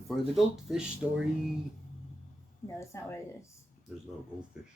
time for the goldfish story. No, that's not what it is. There's no goldfish.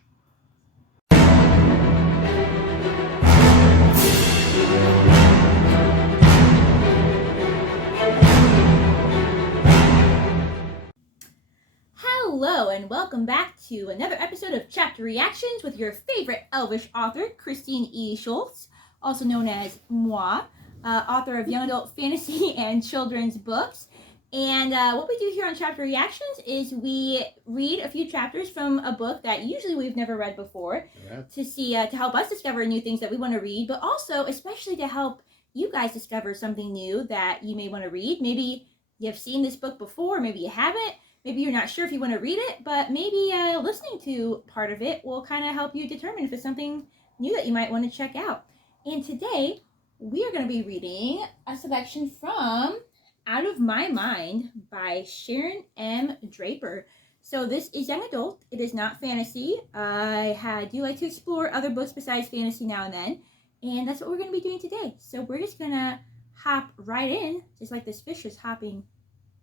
Hello, and welcome back to another episode of Chapter Reactions with your favorite Elvish author, Christine E. Schulze, also known as Moi, author of young adult fantasy and children's books. And what we do here on Chapter Reactions is we read a few chapters from a book that usually we've never read before to help us discover new things that we want to read, but also especially to help you guys discover something new that you may want to read. Maybe you've seen this book before, maybe you haven't. Maybe you're not sure if you want to read it, but maybe listening to part of it will kind of help you determine if it's something new that you might want to check out. And today, we are going to be reading a selection from Out of My Mind by Sharon M. Draper. So this is young adult. It is not fantasy. I do like to explore other books besides fantasy now and then, and that's what we're going to be doing today. So we're just going to hop right in, just like this fish is hopping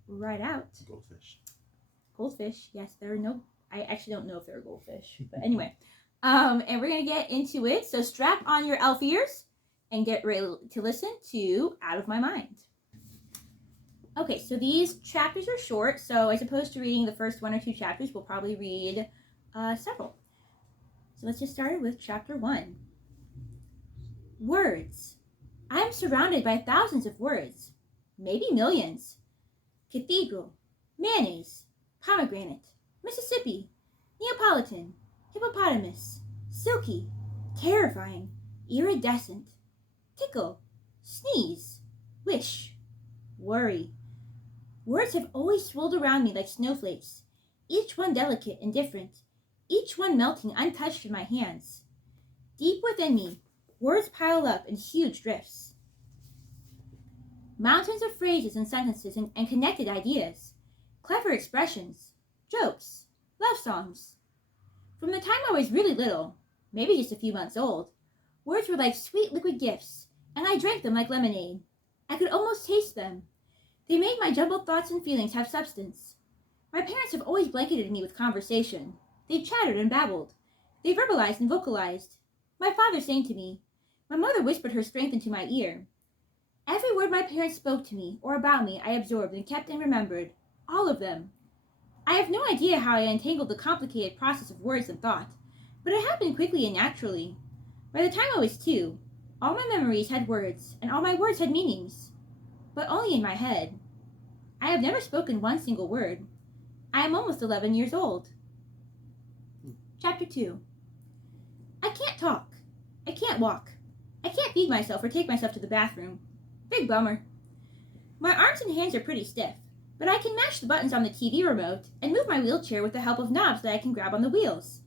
right out. Goldfish, yes, there are no, I actually don't know if there are goldfish, but anyway, and we're going to get into it, so strap on your elf ears and get ready to listen to Out of My Mind. Okay, so these chapters are short, so as opposed to reading the first one or two chapters, we'll probably read several. So let's just start with chapter 1. Words. I am surrounded by thousands of words, maybe millions. Cathedral, mayonnaise, pomegranate, Mississippi, Neapolitan, hippopotamus, silky, terrifying, iridescent, tickle, sneeze, wish, worry. Words have always swirled around me like snowflakes, each one delicate and different, each one melting untouched in my hands. Deep within me, words pile up in huge drifts. Mountains of phrases and sentences and connected ideas. Clever expressions, jokes, love songs. From the time I was really little, maybe just a few months old, words were like sweet liquid gifts, and I drank them like lemonade. I could almost taste them. They made my jumbled thoughts and feelings have substance. My parents have always blanketed me with conversation. They chattered and babbled. They verbalized and vocalized. My father sang to me. My mother whispered her strength into my ear. Every word my parents spoke to me or about me I absorbed and kept and remembered. All of them. I have no idea how I untangled the complicated process of words and thought, but it happened quickly and naturally. By the time I was 2, all my memories had words, and all my words had meanings, but only in my head. I have never spoken one single word. I am almost 11 years old. Chapter 2. I can't talk. I can't walk. I can't feed myself or take myself to the bathroom. Big bummer. My arms and hands are pretty stiff, but I can mash the buttons on the TV remote and move my wheelchair with the help of knobs that I can grab on the wheels.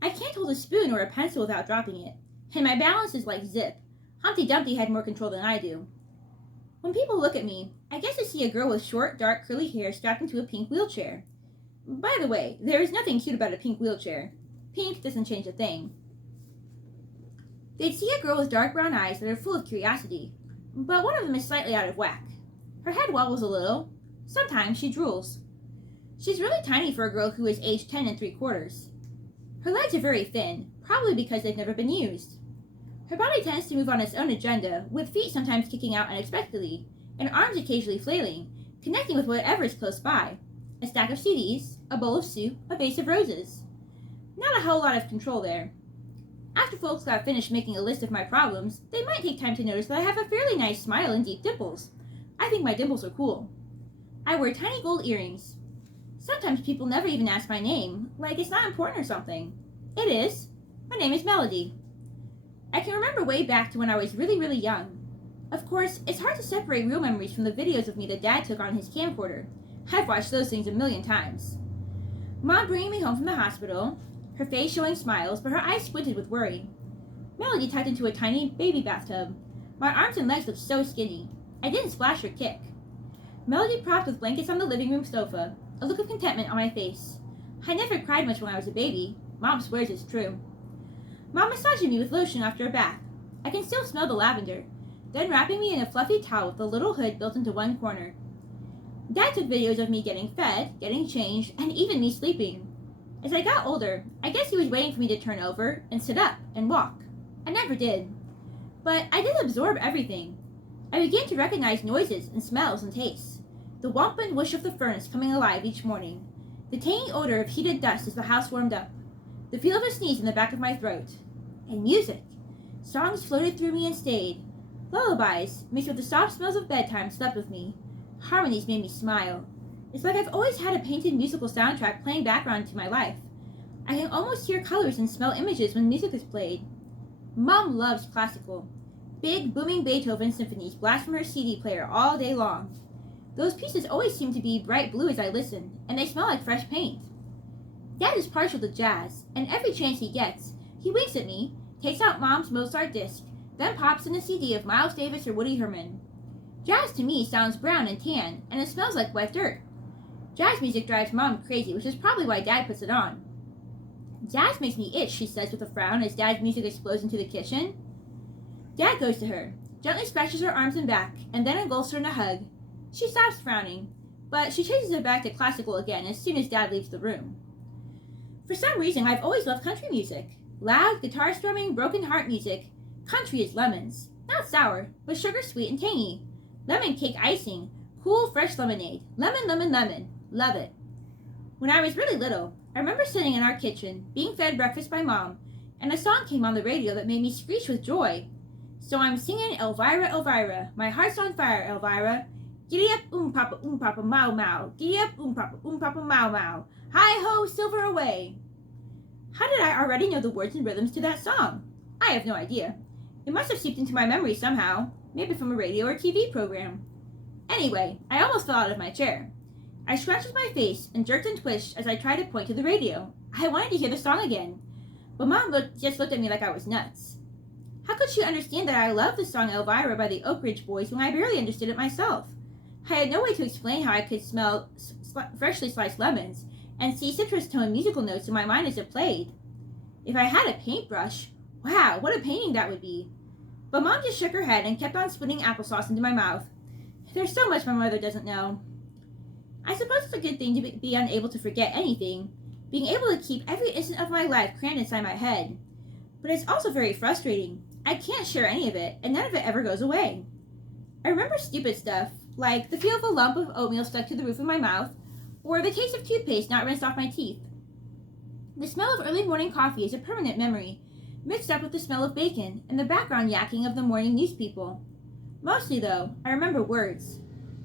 I can't hold a spoon or a pencil without dropping it, and my balance is like zip. Humpty Dumpty had more control than I do. When people look at me, I guess I see a girl with short, dark, curly hair strapped into a pink wheelchair. By the way, there is nothing cute about a pink wheelchair. Pink doesn't change a thing. They'd see a girl with dark brown eyes that are full of curiosity, but one of them is slightly out of whack. Her head wobbles a little. Sometimes she drools. She's really tiny for a girl who is aged 10 3/4. Her legs are very thin, probably because they've never been used. Her body tends to move on its own agenda, with feet sometimes kicking out unexpectedly, and arms occasionally flailing, connecting with whatever is close by. A stack of CDs, a bowl of soup, a vase of roses. Not a whole lot of control there. After folks got finished making a list of my problems, they might take time to notice that I have a fairly nice smile and deep dimples. I think my dimples are cool. I wear tiny gold earrings. Sometimes people never even ask my name, like it's not important or something. It is. My name is Melody. I can remember way back to when I was really, really young. Of course, it's hard to separate real memories from the videos of me that Dad took on his camcorder. I've watched those things a million times. Mom bringing me home from the hospital, her face showing smiles, but her eyes squinted with worry. Melody tucked into a tiny baby bathtub. My arms and legs looked so skinny. I didn't splash or kick. Melody propped with blankets on the living room sofa, a look of contentment on my face. I never cried much when I was a baby. Mom swears it's true. Mom massaging me with lotion after a bath. I can still smell the lavender, then wrapping me in a fluffy towel with a little hood built into one corner. Dad took videos of me getting fed, getting changed, and even me sleeping. As I got older, I guess he was waiting for me to turn over and sit up and walk. I never did. But I did absorb everything. I began to recognize noises and smells and tastes. The whomp and whoosh of the furnace coming alive each morning. The tangy odor of heated dust as the house warmed up. The feel of a sneeze in the back of my throat. And music. Songs floated through me and stayed. Lullabies, mixed with the soft smells of bedtime, slept with me. Harmonies made me smile. It's like I've always had a painted musical soundtrack playing background to my life. I can almost hear colors and smell images when music is played. Mom loves classical. Big, booming Beethoven symphonies blast from her CD player all day long. Those pieces always seem to be bright blue as I listen, and they smell like fresh paint. Dad is partial to jazz, and every chance he gets, he winks at me, takes out Mom's Mozart disc, then pops in a CD of Miles Davis or Woody Herman. Jazz to me sounds brown and tan, and it smells like wet dirt. Jazz music drives Mom crazy, which is probably why Dad puts it on. Jazz makes me itch, she says with a frown as Dad's music explodes into the kitchen. Dad goes to her, gently scratches her arms and back, and then engulfs her in a hug. She stops frowning, but she chases it back to classical again as soon as Dad leaves the room. For some reason, I've always loved country music. Loud, guitar-strumming, broken heart music. Country is lemons. Not sour, but sugar-sweet and tangy. Lemon cake icing. Cool, fresh lemonade. Lemon, lemon, lemon. Love it. When I was really little, I remember sitting in our kitchen, being fed breakfast by Mom, and a song came on the radio that made me screech with joy. So I'm singing Elvira, Elvira. My heart's on fire, Elvira. Giddy up, papa, mau, mau. Giddy up, papa, mau, mau. Hi-ho, silver away. How did I already know the words and rhythms to that song? I have no idea. It must have seeped into my memory somehow, maybe from a radio or TV program. Anyway, I almost fell out of my chair. I scratched my face and jerked and twitched as I tried to point to the radio. I wanted to hear the song again, but Mom just looked at me like I was nuts. How could she understand that I loved the song Elvira by the Oak Ridge Boys when I barely understood it myself? I had no way to explain how I could smell freshly sliced lemons and see citrus tone musical notes in my mind as it played. If I had a paintbrush, wow, what a painting that would be. But Mom just shook her head and kept on spitting applesauce into my mouth. There's so much my mother doesn't know. I suppose it's a good thing to be unable to forget anything, being able to keep every instant of my life crammed inside my head. But it's also very frustrating. I can't share any of it, and none of it ever goes away. I remember stupid stuff, like the feel of a lump of oatmeal stuck to the roof of my mouth, or the taste of toothpaste not rinsed off my teeth. The smell of early morning coffee is a permanent memory, mixed up with the smell of bacon and the background yakking of the morning news people. Mostly, though, I remember words.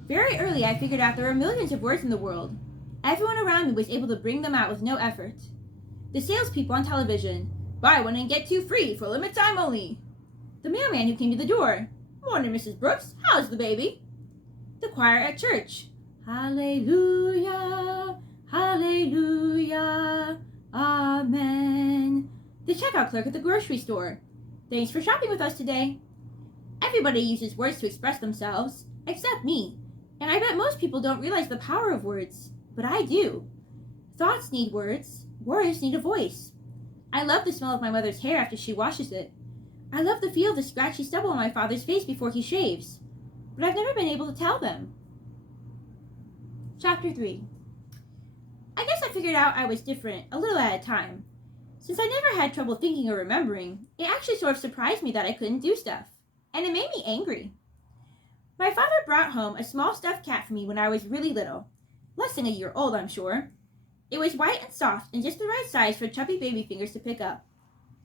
Very early, I figured out there are millions of words in the world. Everyone around me was able to bring them out with no effort. The salespeople on television, buy one and get two free for a limited time only. The mailman who came to the door, morning, Mrs. Brooks, how's the baby? The choir at church, hallelujah, hallelujah, amen. The checkout clerk at the grocery store, thanks for shopping with us today. Everybody uses words to express themselves, except me, and I bet most people don't realize the power of words, but I do. Thoughts need words, words need a voice. I love the smell of my mother's hair after she washes it. I love the feel of the scratchy stubble on my father's face before he shaves, but I've never been able to tell them. Chapter 3. I guess I figured out I was different a little at a time. Since I never had trouble thinking or remembering, it actually sort of surprised me that I couldn't do stuff, and it made me angry. My father brought home a small stuffed cat for me when I was really little, less than a year old, I'm sure. It was white and soft and just the right size for chubby baby fingers to pick up.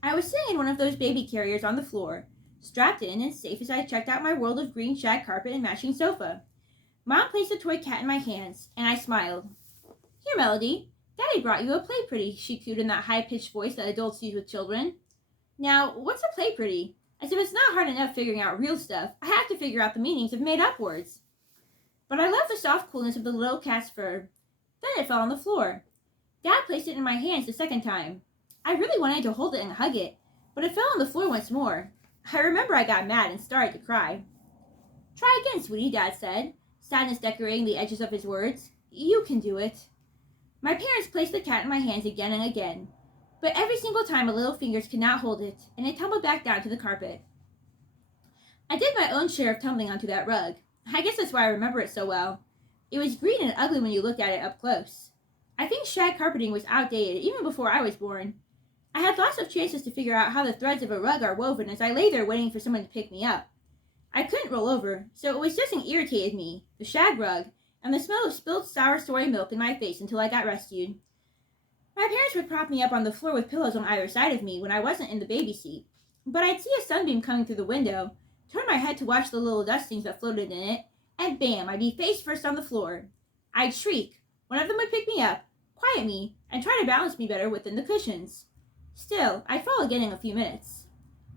I was sitting in one of those baby carriers on the floor, strapped in and safe as I checked out my world of green shag carpet and matching sofa. Mom placed the toy cat in my hands, and I smiled. Here, Melody, Daddy brought you a play pretty, she cooed in that high-pitched voice that adults use with children. Now, what's a play pretty? As if it's not hard enough figuring out real stuff, I have to figure out the meanings of made-up words. But I love the soft coolness of the little cat's fur. Then it fell on the floor. Dad placed it in my hands the second time. I really wanted to hold it and hug it, but it fell on the floor once more. I remember I got mad and started to cry. Try again, sweetie, Dad said, sadness decorating the edges of his words. You can do it. My parents placed the cat in my hands again and again, but every single time my little fingers could not hold it, and it tumbled back down to the carpet. I did my own share of tumbling onto that rug. I guess that's why I remember it so well. It was green and ugly when you looked at it up close. I think shag carpeting was outdated even before I was born. I had lots of chances to figure out how the threads of a rug are woven as I lay there waiting for someone to pick me up. I couldn't roll over, so it was just an irritated me, the shag rug, and the smell of spilled sour soy milk in my face until I got rescued. My parents would prop me up on the floor with pillows on either side of me when I wasn't in the baby seat, but I'd see a sunbeam coming through the window, turn my head to watch the little dustings that floated in it, and bam, I'd be face first on the floor. I'd shriek. One of them would pick me up, quiet me, and try to balance me better within the cushions. Still, I'd fall again in a few minutes.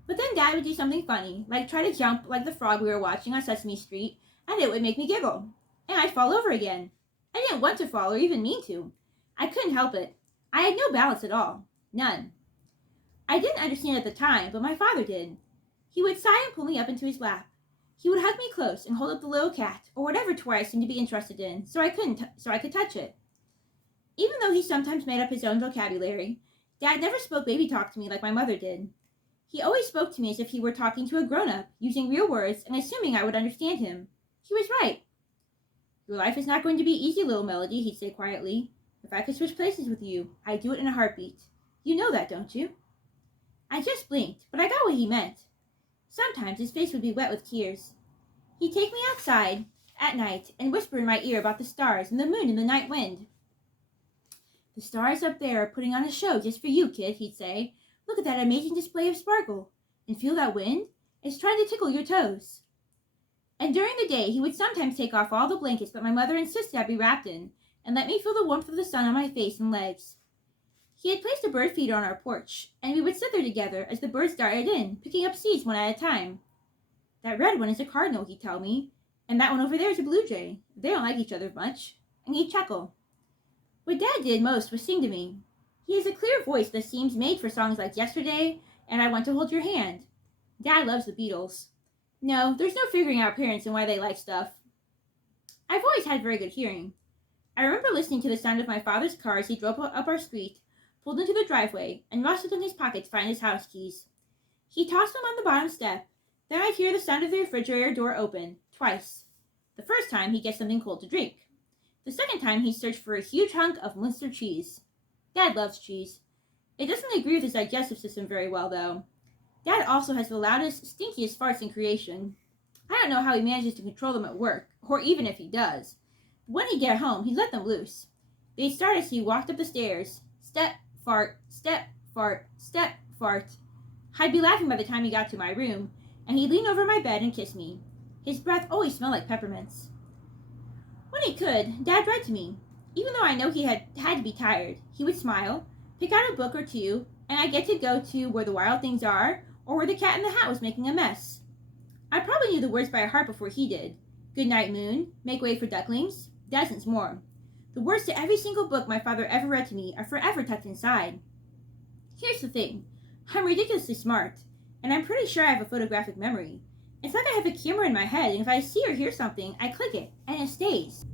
But then Dad would do something funny, like try to jump like the frog we were watching on Sesame Street, and it would make me giggle. And I'd fall over again. I didn't want to fall or even mean to. I couldn't help it. I had no balance at all. None. I didn't understand at the time, but my father did. He would sigh and pull me up into his lap. He would hug me close and hold up the little cat, or whatever toy I seemed to be interested in, so I could touch it. Even though he sometimes made up his own vocabulary, Dad never spoke baby talk to me like my mother did. He always spoke to me as if he were talking to a grown-up, using real words and assuming I would understand him. He was right. Your life is not going to be easy, little Melody, he'd say quietly. If I could switch places with you, I'd do it in a heartbeat. You know that, don't you? I just blinked, but I got what he meant. Sometimes his face would be wet with tears. He'd take me outside at night and whisper in my ear about the stars and the moon and the night wind. The stars up there are putting on a show just for you, kid, he'd say. Look at that amazing display of sparkle. And feel that wind? It's trying to tickle your toes. And during the day, he would sometimes take off all the blankets that my mother insisted I be wrapped in, and let me feel the warmth of the sun on my face and legs. He had placed a bird feeder on our porch, and we would sit there together as the birds darted in, picking up seeds one at a time. That red one is a cardinal, he'd tell me, and that one over there is a blue jay. They don't like each other much. And he'd chuckle. What Dad did most was sing to me. He has a clear voice that seems made for songs like Yesterday and I Want to Hold Your Hand. Dad loves the Beatles. No, there's no figuring out parents and why they like stuff. I've always had very good hearing. I remember listening to the sound of my father's car as he drove up our street, pulled into the driveway, and rustled in his pocket to find his house keys. He tossed them on the bottom step. Then I'd hear the sound of the refrigerator door open, twice. The first time, he'd get something cold to drink. The second time, he searched for a huge hunk of Munster cheese. Dad loves cheese. It doesn't agree with his digestive system very well, though. Dad also has the loudest, stinkiest farts in creation. I don't know how he manages to control them at work, or even if he does. But when he'd get home, he'd let them loose. They'd start as he walked up the stairs. Step, fart, step, fart, step, fart. I'd be laughing by the time he got to my room, and he'd lean over my bed and kiss me. His breath always smelled like peppermints. When he could, Dad read to me. Even though I know he had to be tired, he would smile, pick out a book or two, and I'd get to go to Where the Wild Things Are, or Where the Cat in the Hat Was Making a Mess. I probably knew the words by heart before he did. Good Night Moon, Make Way for Ducklings, dozens more. The words to every single book my father ever read to me are forever tucked inside. Here's the thing. I'm ridiculously smart, and I'm pretty sure I have a photographic memory. It's like I have a camera in my head, and if I see or hear something, I click it, and it stays.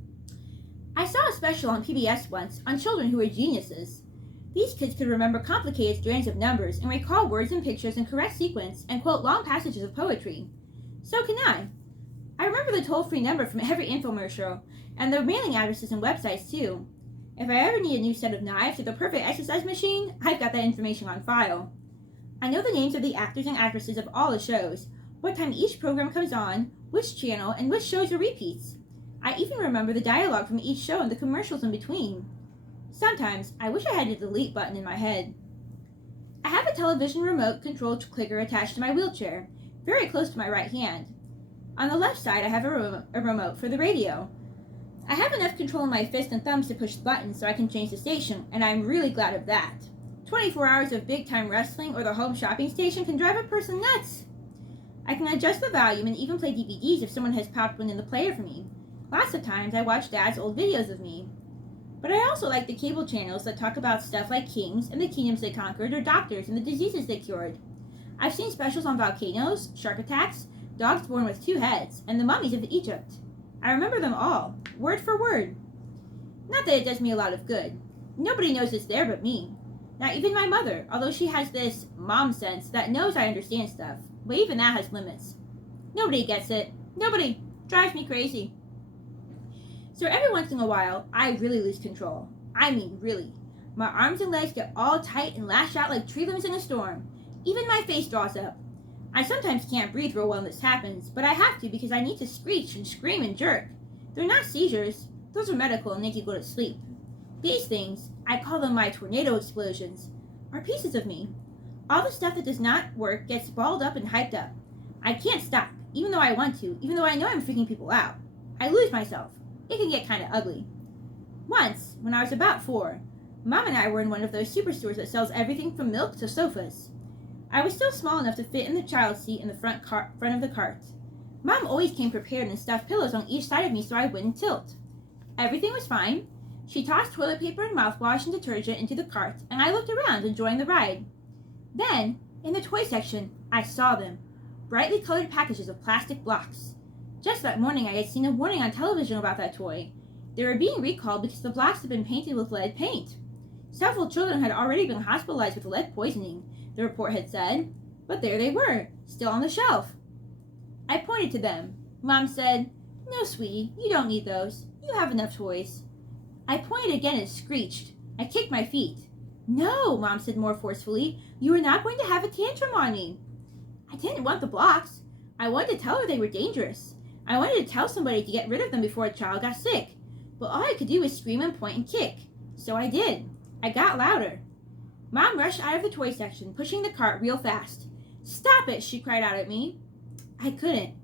I saw a special on PBS once on children who were geniuses. These kids could remember complicated strands of numbers and recall words and pictures in correct sequence and quote long passages of poetry. So can I. I remember the toll-free number from every infomercial, and the mailing addresses and websites too. If I ever need a new set of knives or the perfect exercise machine, I've got that information on file. I know the names of the actors and actresses of all the shows, what time each program comes on, which channel, and which shows are repeats. I even remember the dialogue from each show and the commercials in between. Sometimes, I wish I had a delete button in my head. I have a television remote control clicker attached to my wheelchair, very close to my right hand. On the left side, I have a remote for the radio. I have enough control in my fist and thumbs to push the buttons so I can change the station, and I'm really glad of that. 24 hours of big-time wrestling or the home shopping station can drive a person nuts. I can adjust the volume and even play DVDs if someone has popped one in the player for me. Lots of times I watch Dad's old videos of me. But I also like the cable channels that talk about stuff like kings and the kingdoms they conquered or doctors and the diseases they cured. I've seen specials on volcanoes, shark attacks, dogs born with 2 heads, and the mummies of Egypt. I remember them all, word for word. Not that it does me a lot of good. Nobody knows it's there but me. Not even my mother, although she has this mom sense that knows I understand stuff. But even that has limits. Nobody gets it. Nobody. Drives me crazy. So every once in a while, I really lose control. I mean, really. My arms and legs get all tight and lash out like tree limbs in a storm. Even my face draws up. I sometimes can't breathe real well when this happens, but I have to because I need to screech and scream and jerk. They're not seizures. Those are medical and make you go to sleep. These things, I call them my tornado explosions, are pieces of me. All the stuff that does not work gets balled up and hyped up. I can't stop, even though I want to, even though I know I'm freaking people out. I lose myself. It can get kind of ugly. Once, when I was about 4, Mom and I were in one of those superstores that sells everything from milk to sofas. I was still small enough to fit in the child seat in the front of the cart. Mom always came prepared and stuffed pillows on each side of me so I wouldn't tilt. Everything was fine. She tossed toilet paper and mouthwash and detergent into the cart, and I looked around, enjoying the ride. Then, in the toy section, I saw them. Brightly colored packages of plastic blocks. Just that morning I had seen a warning on television about that toy. They were being recalled because the blocks had been painted with lead paint. Several children had already been hospitalized with lead poisoning, the report had said. But there they were, still on the shelf. I pointed to them. Mom said, "No, sweetie, you don't need those. You have enough toys." I pointed again and screeched. I kicked my feet. "No," Mom said more forcefully. "You are not going to have a tantrum on me." I didn't want the blocks. I wanted to tell her they were dangerous. I wanted to tell somebody to get rid of them before a child got sick. But all I could do was scream and point and kick. So I did. I got louder. Mom rushed out of the toy section, pushing the cart real fast. "Stop it," she cried out at me. I couldn't.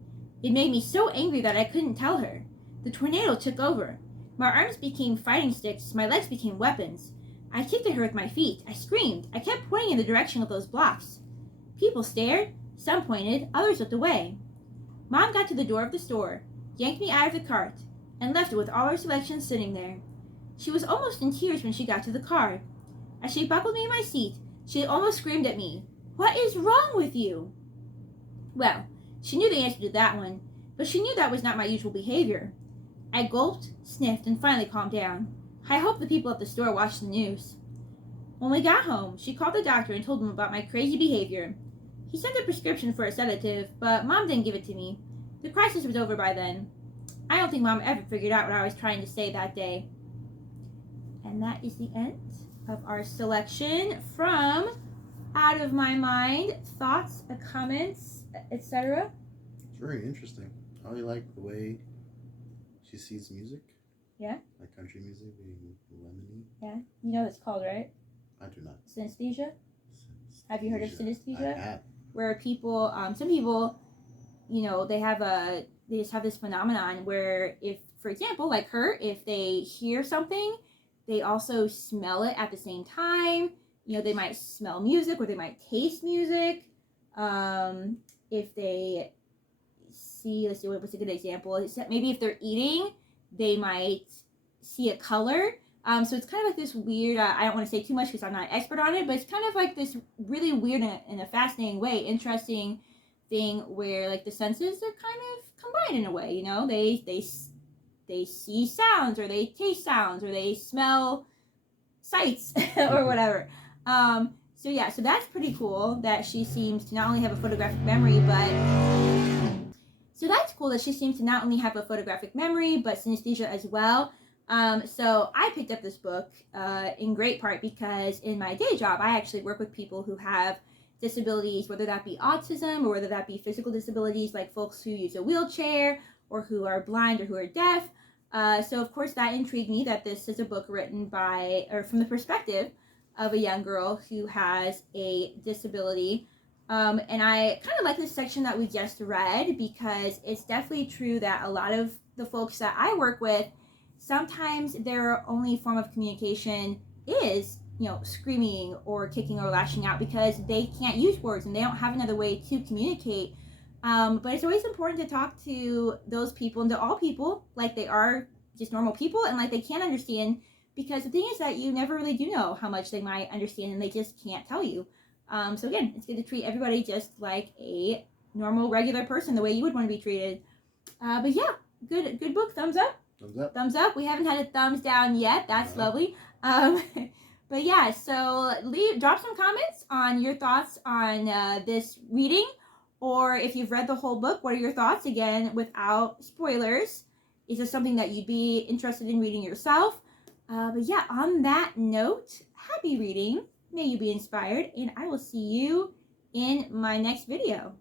It made me so angry that I couldn't tell her. The tornado took over. My arms became fighting sticks. My legs became weapons. I kicked at her with my feet. I screamed. I kept pointing in the direction of those blocks. People stared. Some pointed. Others looked away. Mom got to the door of the store, yanked me out of the cart, and left it with all her selections sitting there. She was almost in tears when she got to the car. As she buckled me in my seat, she almost screamed at me, "What is wrong with you?" Well, she knew the answer to that one, but she knew that was not my usual behavior. I gulped, sniffed, and finally calmed down. I hope the people at the store watched the news. When we got home, she called the doctor and told him about my crazy behavior. He sent a prescription for a sedative, but Mom didn't give it to me. The crisis was over by then. I don't think Mom ever figured out what I was trying to say that day. And that is the end of our selection from Out of My Mind, thoughts, comments, etc. It's very interesting. I really like the way she sees music. Yeah. Like country music being lemony. Yeah. You know what it's called, right? I do not. Synesthesia? Have you heard of synesthesia? I have. Where people, some people, you know, they just have this phenomenon where if, for example, like her, if they hear something, they also smell it at the same time. You know, they might smell music or they might taste music. If they see, let's see, what's a good example? Maybe if they're eating, they might see a color. So it's kind of like this weird, I don't want to say too much because I'm not an expert on it, but it's kind of like this really weird in a fascinating way, interesting thing where like the senses are kind of combined in a way, you know, they see sounds or they taste sounds or they smell sights or whatever. So yeah, so that's pretty cool that she seems to not only have a photographic memory, but synesthesia as well. So I picked up this book in great part because in my day job, I actually work with people who have disabilities, whether that be autism or whether that be physical disabilities, like folks who use a wheelchair or who are blind or who are deaf. So of course that intrigued me that this is a book written from the perspective of a young girl who has a disability. And I kind of like this section that we just read because it's definitely true that a lot of the folks that I work with, sometimes their only form of communication is, you know, screaming or kicking or lashing out because they can't use words and they don't have another way to communicate. But it's always important to talk to those people and to all people like they are just normal people and like they can understand, because the thing is that you never really do know how much they might understand and they just can't tell you. So again, it's good to treat everybody just like a normal, regular person, the way you would want to be treated. But yeah, good book. Thumbs up. Thumbs up. Thumbs up. We haven't had a thumbs down yet. That's lovely. But yeah, so drop some comments on your thoughts on this reading, or if you've read the whole book, what are your thoughts? Again, without spoilers. Is this something that you'd be interested in reading yourself? But yeah, on that note, happy reading. May you be inspired, and I will see you in my next video.